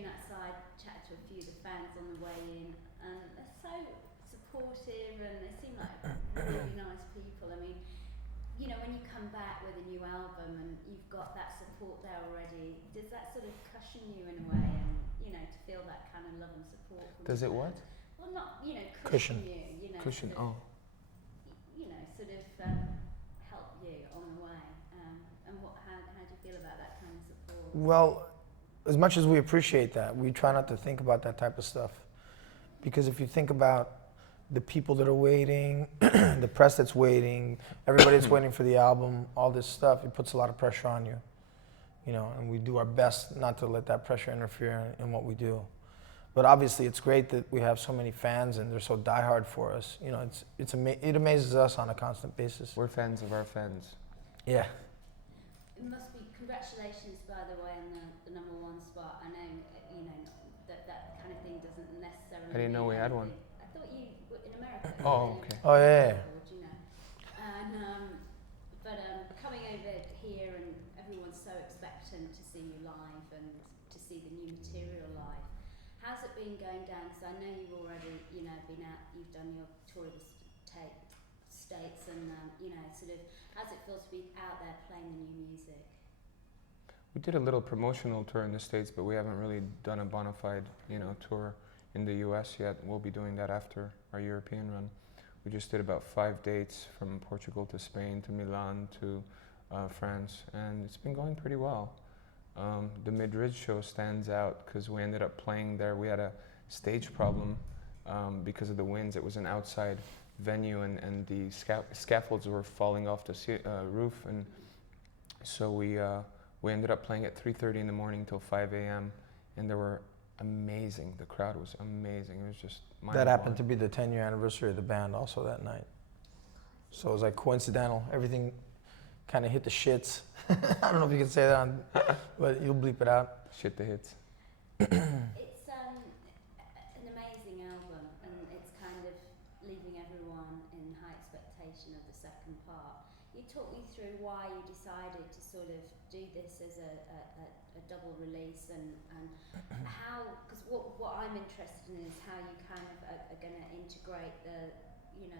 been outside, chatted to a few of the fans on the way in, and they're so supportive and they seem like really nice people. I mean, you know, when you come back with a new album and you've got that support there already, does that sort of cushion you in a way, and you know, to feel that kind of love and support from Does it what? Well, not, you know, cushion you, you know, Cushion, sort of, you know, sort of help you on the way. And how do you feel about that kind of support? Well, as much as we appreciate that, we try not to think about that type of stuff. Because if you think about the people that are waiting, the press that's waiting, everybody that's waiting for the album, all this stuff, it puts a lot of pressure on you. You know, and we do our best not to let that pressure interfere in what we do. But obviously it's great that we have so many fans and they're so diehard for us. You know, it amazes us on a constant basis. We're fans of our fans. Yeah. It must be, congratulations by the way on the number one spot. I know, you know, that kind of thing doesn't necessarily I didn't know we had one. I thought you were in America. Oh, okay. Oh, yeah. You know. And, but coming over here and everyone's so expectant to see you live and to see the new material live. How's it been going down? Because I know you've already, you know, been out, you've done your tour of the States and, you know, sort of, how's it feel to be out there playing the new music? We did a little promotional tour in the States, but we haven't really done a bona fide, you know, tour in the US yet. We'll be doing that after our European run. We just did about 5 dates from Portugal to Spain to Milan to France, and it's been going pretty well. The Madrid show stands out because we ended up playing there. We had a stage problem because of the winds. It was an outside venue and the scaffolds were falling off the roof, and so we ended up playing at 3:30 in the morning till 5 a.m. and they were amazing. The crowd was amazing. It was just mind-blowing. That happened to be the 10-year anniversary of the band also that night. So it was like coincidental. Everything kind of hit the shits. I don't know if you can say that, but you'll bleep it out. Shit the hits. It's an amazing album, and it's kind of leaving everyone in high expectation of the second part. You talk me through why you decided to sort of do this as a double release, and how, because what I'm interested in is how you kind of are going to integrate the, you know,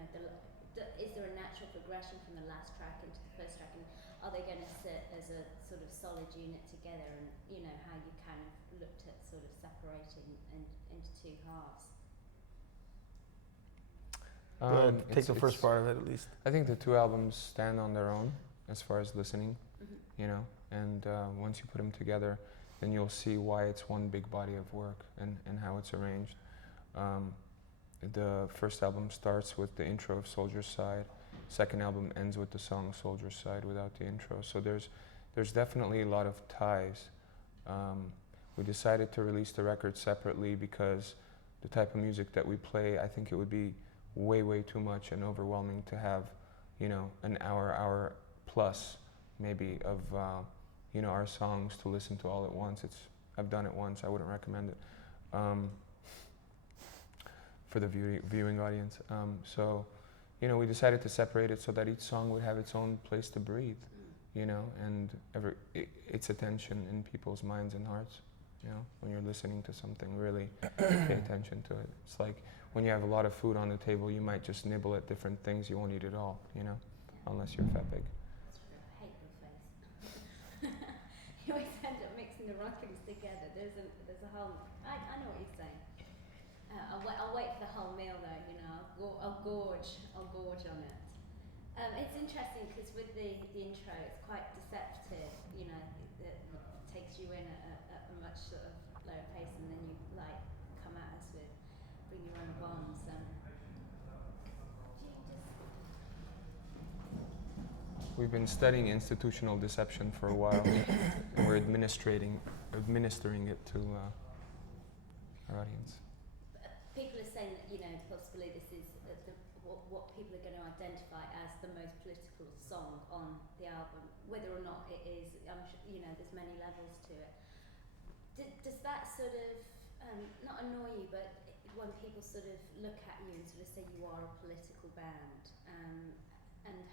is there a natural progression from the last track into the first track, and are they going to sit as a sort of solid unit together, and you know how you kind of looked at sort of separating into two halves? Take the first part of it at least. I think the two albums stand on their own as far as listening, you know, and once you put them together, then you'll see why it's one big body of work and how it's arranged. The first album starts with the intro of Soldier's Side. Second album ends with the song Soldier's Side without the intro. So there's definitely a lot of ties. We decided to release the record separately because the type of music that we play, I think it would be way too much and overwhelming to have, you know, an hour plus maybe of, you know, our songs to listen to all at once. I've done it once, I wouldn't recommend it. For the viewing audience. So, you know, we decided to separate it so that each song would have its own place to breathe, you know, and its attention in people's minds and hearts, you know, when you're listening to something, really pay attention to it. It's like when you have a lot of food on the table, you might just nibble at different things, you won't eat it all, you know, unless you're fat big. I hate your face. You always end up mixing the wrong things together. There's a whole, I know what you're saying. I'll wait for the whole meal though, you know, I'll gorge on it. It's interesting because with the intro, it's quite deceptive, you know, it takes you in at a much sort of lower pace, and then you like come at us with bring your own bombs. We've been studying institutional deception for a while, and we're administering it to our audience. People are saying that, you know, possibly this is what people are going to identify as the most political song on the album. Whether or not it is, I'm sure, you know, there's many levels to it. Does that sort of not annoy you, but when people sort of look at you and sort of say you are a political band, and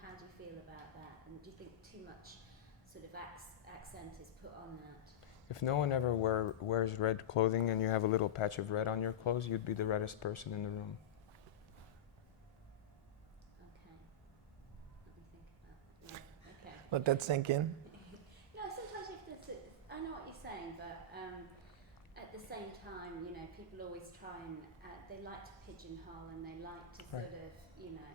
how do you feel about that? And do you think too much sort of accent is put on that? If no one ever wears red clothing and you have a little patch of red on your clothes, you'd be the reddest person in the room. Okay. Let me think about that. Yeah. Okay. Let that sink in. No, sometimes you have to. I know what you're saying, but at the same time, you know, people always try and they like to pigeonhole and they like to Right. sort of, you know.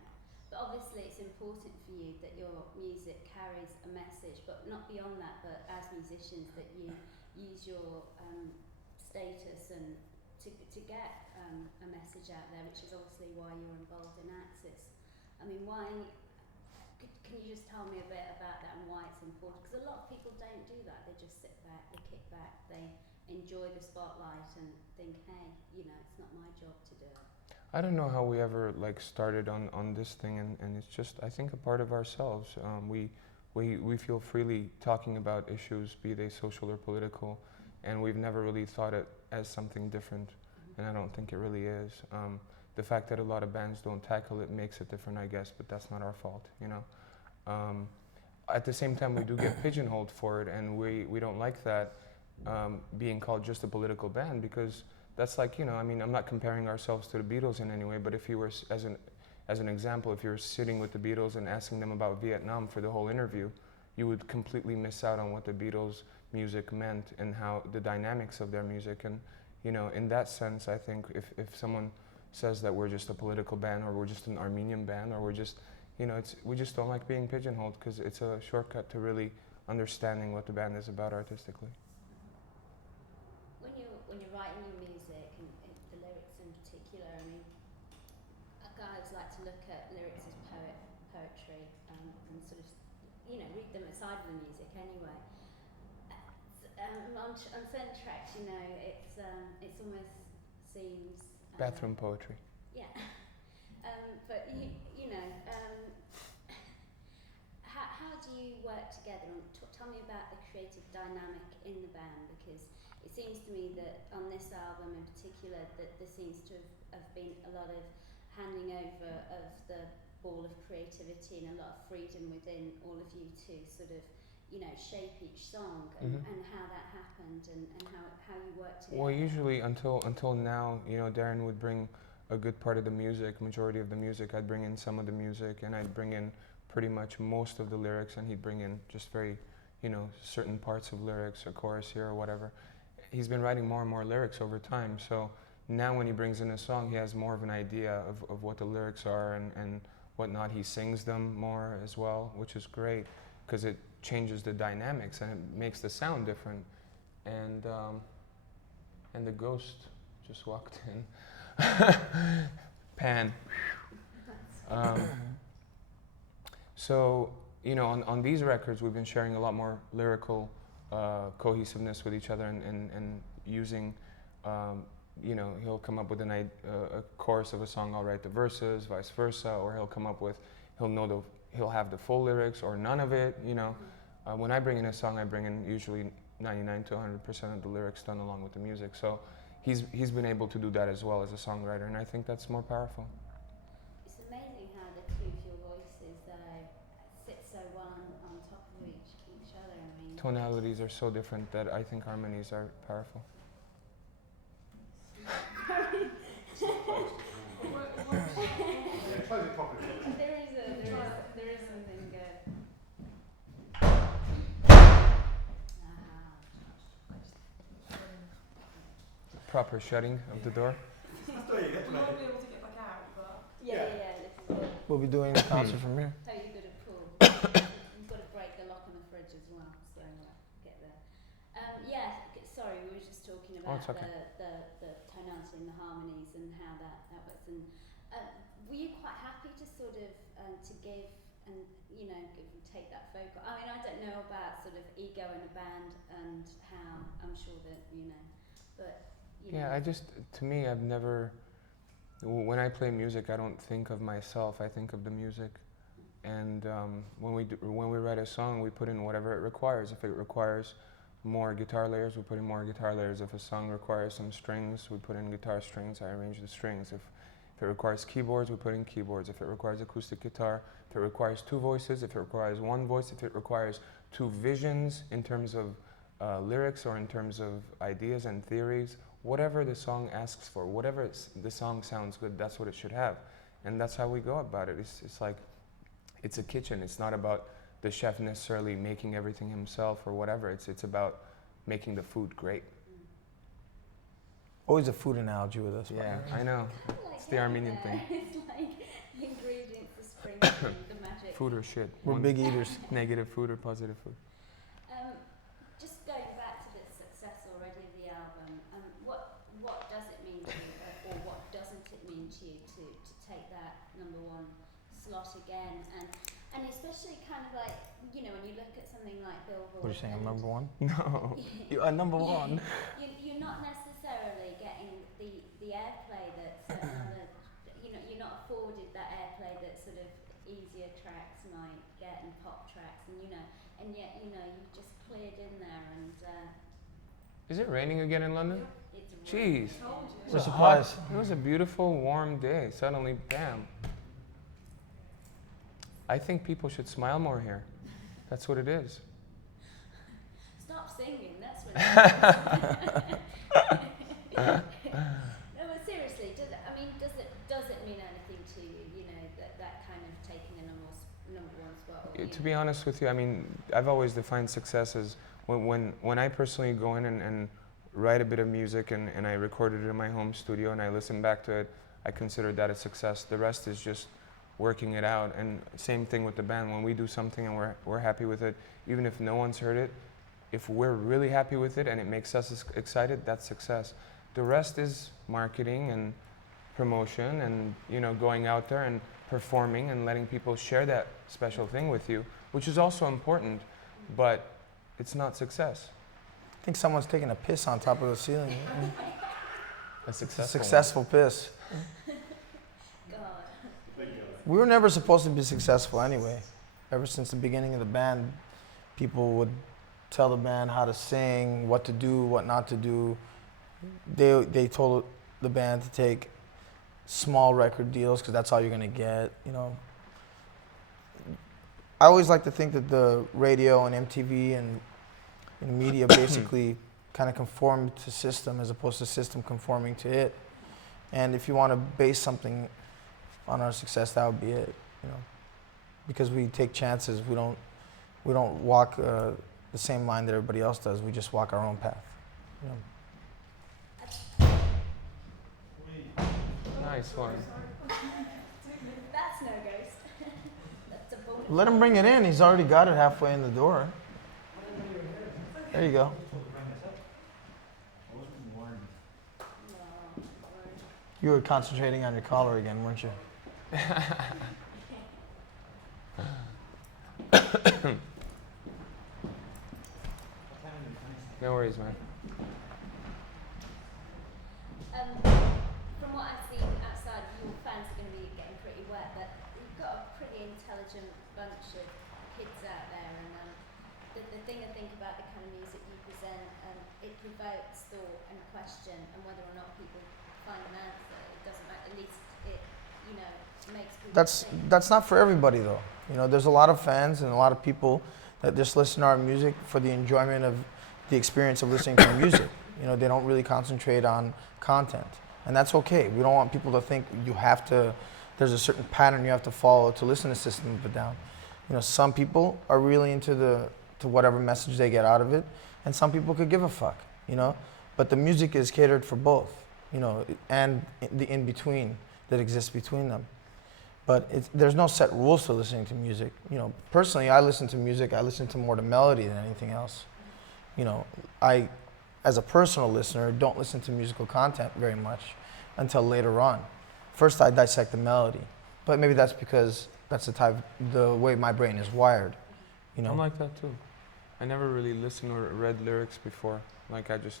But obviously, it's important for you that your music carries a message, but not beyond that. But as musicians, that you use your status and to get a message out there, which is obviously why you're involved in Axis. I mean, why? Can you just tell me a bit about that and why it's important? Because a lot of people don't do that. They just sit back, they kick back, they enjoy the spotlight and think, hey, you know, it's not my job to do it. I don't know how we ever like started on this thing, and it's just, I think, a part of ourselves. We feel freely talking about issues, be they social or political, and we've never really thought it as something different, and I don't think it really is. The fact that a lot of bands don't tackle it makes it different, I guess, but that's not our fault, you know. At the same time, we do get pigeonholed for it, and we don't like that being called just a political band, because that's like, you know, I mean, I'm not comparing ourselves to the Beatles in any way, but if you were, as an example, if you're sitting with the Beatles and asking them about Vietnam for the whole interview, you would completely miss out on what the Beatles' music meant and how the dynamics of their music. And, you know, in that sense, I think if someone says that we're just a political band, or we're just an Armenian band, or we're just, you know, we just don't like being pigeonholed, because it's a shortcut to really understanding what the band is about artistically. When you're writing your music and the lyrics in particular, I mean, guys like to look at lyrics as poetry and sort of, you know, read them aside of the music anyway. On certain tracks, you know, it's almost seems Bathroom poetry. Yeah, but you know, how do you work together? And tell me about the creative dynamic in the band, because it seems to me that on this album in particular that there seems to have been a lot of handing over of the ball of creativity and a lot of freedom within all of you to sort of, you know, shape each song and how that happened and how you work together. Well, usually until now, you know, Darren would bring a good part of the music, majority of the music. I'd bring in some of the music, and I'd bring in pretty much most of the lyrics, and he'd bring in just very, you know, certain parts of lyrics, a chorus here or whatever. He's been writing more and more lyrics over time, so now when he brings in a song, he has more of an idea of what the lyrics are and whatnot. He sings them more as well, which is great, because it changes the dynamics and it makes the sound different. And the ghost just walked in. Pan. So, you know, on these records, we've been sharing a lot more lyrical cohesiveness with each other and using, you know, he'll come up with a chorus of a song, I'll write the verses, vice versa, or he'll have the full lyrics or none of it, you know. When I bring in a song, I bring in usually 99 to 100% of the lyrics done along with the music. So he's been able to do that as well as a songwriter, and I think that's more powerful. It's amazing how the two of your voices sit so well on top of each other. I mean, Tonalities are so different that I think harmonies are powerful. There is something good. Proper shutting of the door. We'll not be able to get back out, but... Yeah. This is good. We'll be doing the concert from here. How you good at pool? You've got to break the lock on the fridge as well, so get there. Sorry, we were just talking about it's okay. the tonality and the harmonies and how that works. And were you quite happy to sort of to give and, you know, take that vocal? I mean, I don't know about sort of ego in a band and how, I'm sure that, you know, but, you know. Yeah, to me, I've never, when I play music, I don't think of myself, I think of the music. And when we write a song, we put in whatever it requires. If it requires more guitar layers, we put in more guitar layers. If a song requires some strings, we put in guitar strings, I arrange the strings. If it requires keyboards, we put in keyboards. If it requires acoustic guitar, if it requires two voices, if it requires one voice, if it requires two visions in terms of lyrics or in terms of ideas and theories, whatever the song asks for, whatever the song sounds good, that's what it should have. And that's how we go about it. It's like, it's a kitchen. It's not about the chef necessarily making everything himself or whatever. It's about making the food great. Always a food analogy with us. Yeah, I know. It's the Armenian thing. It's like the ingredients, the sprinkling, the magic. Food or shit. We're big eaters. Negative food or positive food. Just going back to the success already of the album, what does it mean to you, or what doesn't it mean to you to take that #1 slot again, and especially kind of like, you know, when you look at something like Billboard. What are you saying, I'm #1? No, you are #1. You're not necessarily getting the airplay that certain other, you know, you're not afforded that airplay that sort of easier tracks might get and pop tracks, and you know, and yet, you know, you've just cleared in there and Is it raining again in London? it's Jeez. Told you. We're surprised. It was a beautiful, warm day. Suddenly, bam. I think people should smile more here. That's what it is. Stop singing, that's what No, but seriously, does it mean anything to you, you know, that kind of taking a #1 spot? Or To be honest with you, I mean, I've always defined success as when I personally go in and write a bit of music and I recorded it in my home studio and I listen back to it, I consider that a success. The rest is just working it out. And same thing with the band. When we do something and we're happy with it, even if no one's heard it, if we're really happy with it and it makes us excited, that's success. The rest is marketing and promotion and, you know, going out there and performing and letting people share that special thing with you, which is also important, but it's not success. I think someone's taking a piss on top of the ceiling. A It's a successful successful piss. God. We were never supposed to be successful anyway. Ever since the beginning of the band, people would tell the band how to sing, what to do, what not to do. They told the band to take small record deals because that's all you're gonna get, you know. I always like to think that the radio and MTV and media basically kind of conform to system as opposed to system conforming to it. And if you want to base something on our success, that would be it, you know. Because we take chances, we don't walk the same line that everybody else does. We just walk our own path, you know. Nice one. That's no ghost. That's a bonus. Let him bring it in. He's already got it halfway in the door. There you go. You were concentrating on your collar again, weren't you? No worries, man. From what I've seen outside, your fans are going to be getting pretty wet, but you've got a pretty intelligent bunch of kids out there, and the thing I think about the kind of music you present, it provokes thought and question, and whether or not people find an answer, it doesn't matter. At least it, you know, makes people think. That's not for everybody though. You know, there's a lot of fans and a lot of people that just listen to our music for the enjoyment of the experience of listening to music. You know, they don't really concentrate on content. And that's okay. We don't want people to think there's a certain pattern you have to follow to listen to System of a Down. You know, some people are really into whatever message they get out of it, and some people could give a fuck, you know? But the music is catered for both, you know, and the in-between that exists between them. But there's no set rules to listening to music. You know, personally, I listen to music, I listen to more the melody than anything else. You know, I, as a personal listener, don't listen to musical content very much until later on. First, I dissect the melody, but maybe that's because that's the way my brain is wired. You know, I'm like that too. I never really listened or read lyrics before. Like I just.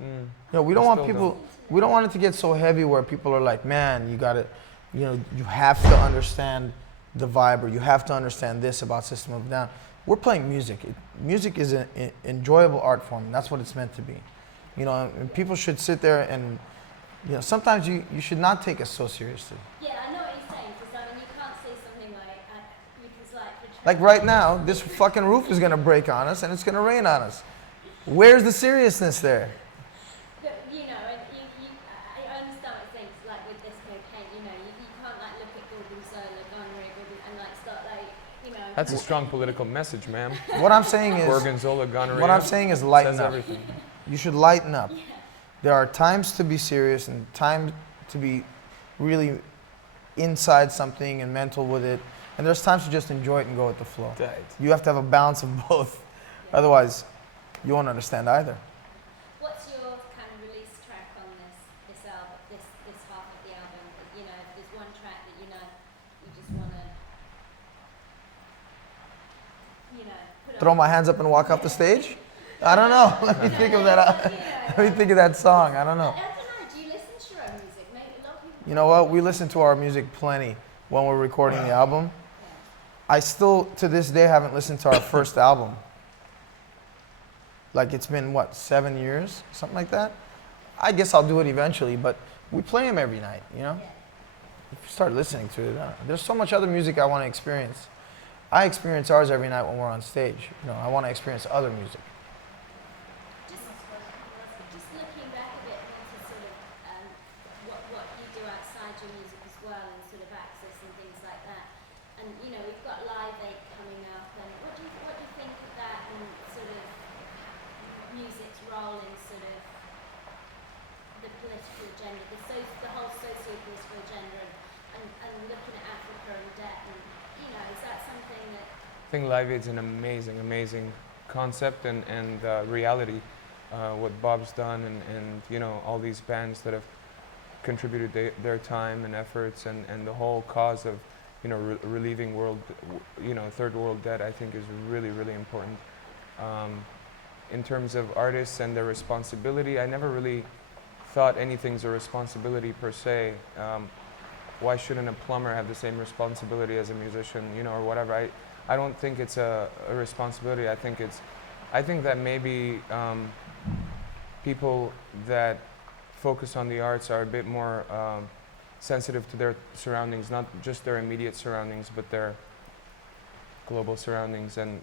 you know, we don't want people. We don't want it to get so heavy where people are like, man, you gotta, you know, you have to understand the vibe, or you have to understand this about System of a Down. We're playing music. Music is an enjoyable art form, and that's what it's meant to be. You know, and people should sit there and, you know, sometimes you should not take us so seriously. Yeah, I know what you're saying, because I mean, you can't say something like, because like... Like right now, this fucking roof is gonna break on us, and it's gonna rain on us. Where's the seriousness there? But, you know, and I understand what things like with this cocaine, you know, you can't like look at Gorgonzola, gonorrhea, and like start like, you know. That's a strong political message, ma'am. What I'm saying is, Gorgonzola, gonorrhea. what I'm saying is lighten says up. everything. You should lighten up. Yeah. There are times to be serious and times to be really inside something and mental with it. And there's times to just enjoy it and go with the flow. Right. You have to have a balance of both. Yeah. Otherwise, you won't understand either. What's your kind of release track on this album, this half of the album? You know, if there's one track that you know you just want to, you know, put Throw on. my hands up and walk off the stage? I don't know. Let me think of that. Let me think of that song. I don't know. I don't know. Do you listen to your own music? Maybe a lot of people. You know what? We listen to our music plenty when we're recording the album. Yeah. I still, to this day, haven't listened to our first album. Like it's been, what, 7 years? Something like that? I guess I'll do it eventually, but we play them every night, you know? Yeah. If you start listening to it, there's so much other music I want to experience. I experience ours every night when we're on stage. You know, I want to experience other music. Just looking back a bit into sort of what you do outside your music as well, and sort of access and things like that. And you know, we've got Live Aid coming up, and what do you think of that, and sort of music's role in sort of the political agenda, the whole socio-political agenda, and looking at Africa and debt, and you know, is that something that? I think Live Aid's an amazing concept and reality. What Bob's done and you know, all these bands that have contributed their time and efforts and the whole cause of, you know, relieving third world debt, I think is really important. In terms of artists and their responsibility, I never really thought anything's a responsibility per se. Why shouldn't a plumber have the same responsibility as a musician, you know, or whatever? I don't think it's a responsibility. I think that maybe people that focus on the arts are a bit more sensitive to their surroundings, not just their immediate surroundings, but their global surroundings. And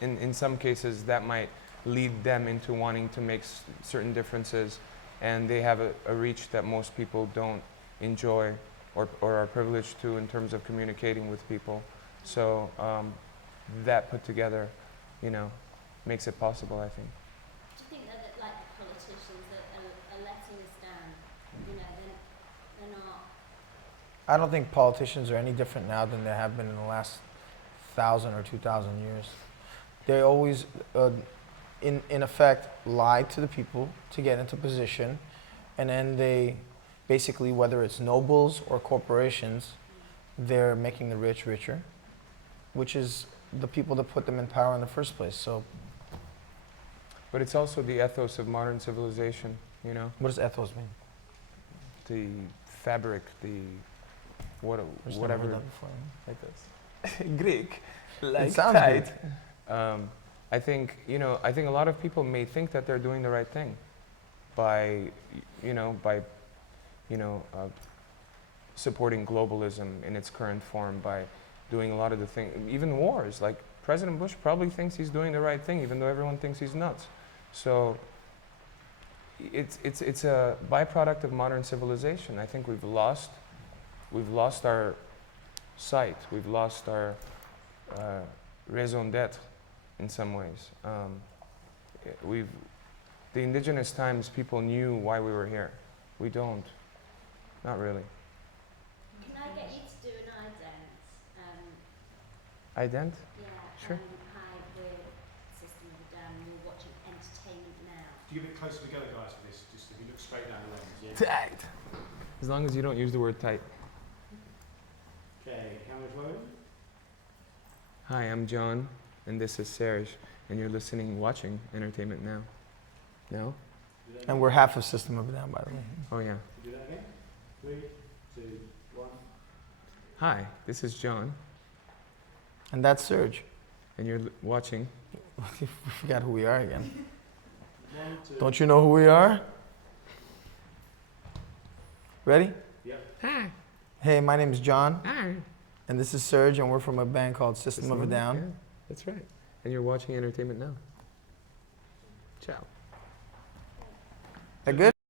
in some cases, that might lead them into wanting to make certain differences, and they have a reach that most people don't enjoy or are privileged to in terms of communicating with people. So that put together, you know, makes it possible, I think. Do you think that like the politicians are letting us down? You know, they're not. I don't think politicians are any different now than they have been in the last 1,000 or 2,000 years. They always, in effect, lie to the people to get into position, and then they basically, whether it's nobles or corporations, they're making the rich richer, which is the people that put them in power in the first place. So, But it's also the ethos of modern civilization, you know? what does ethos mean? The fabric, the I've never whatever. heard that before. Like this. Greek. Like sounds tight. I think, you know, I think a lot of people may think that they're doing the right thing by supporting globalism in its current form, by doing a lot of the things, even wars. Like President Bush probably thinks he's doing the right thing, even though everyone thinks he's nuts. So it's a byproduct of modern civilization. I think we've lost our sight. We've lost our raison d'être in some ways. The indigenous times, people knew why we were here. We don't. Not really. Can I get you to do an ident? Ident? Yeah. Sure. Hi, we're System of a Down, and we're watching Entertainment Now. Do you get a bit closer together, guys, for this? Just if you look straight down the lens. Tight. As long as you don't use the word tight. Okay, cameras rolling. Hi, I'm John, and this is Serj, and you're watching Entertainment Now. No? And we're half of System of a Down, by the way. Oh yeah. Do that again. 3, 2, 1. Hi, this is John, And that's Serj. and you're watching. We forgot who we are again. 1, 2. Don't you know who we are? Ready? Yep. Hi. Hey, my name is John, Hi. and this is Serj, and we're from a band called System of a Down. Yeah, that's right. And you're watching Entertainment Now. That good?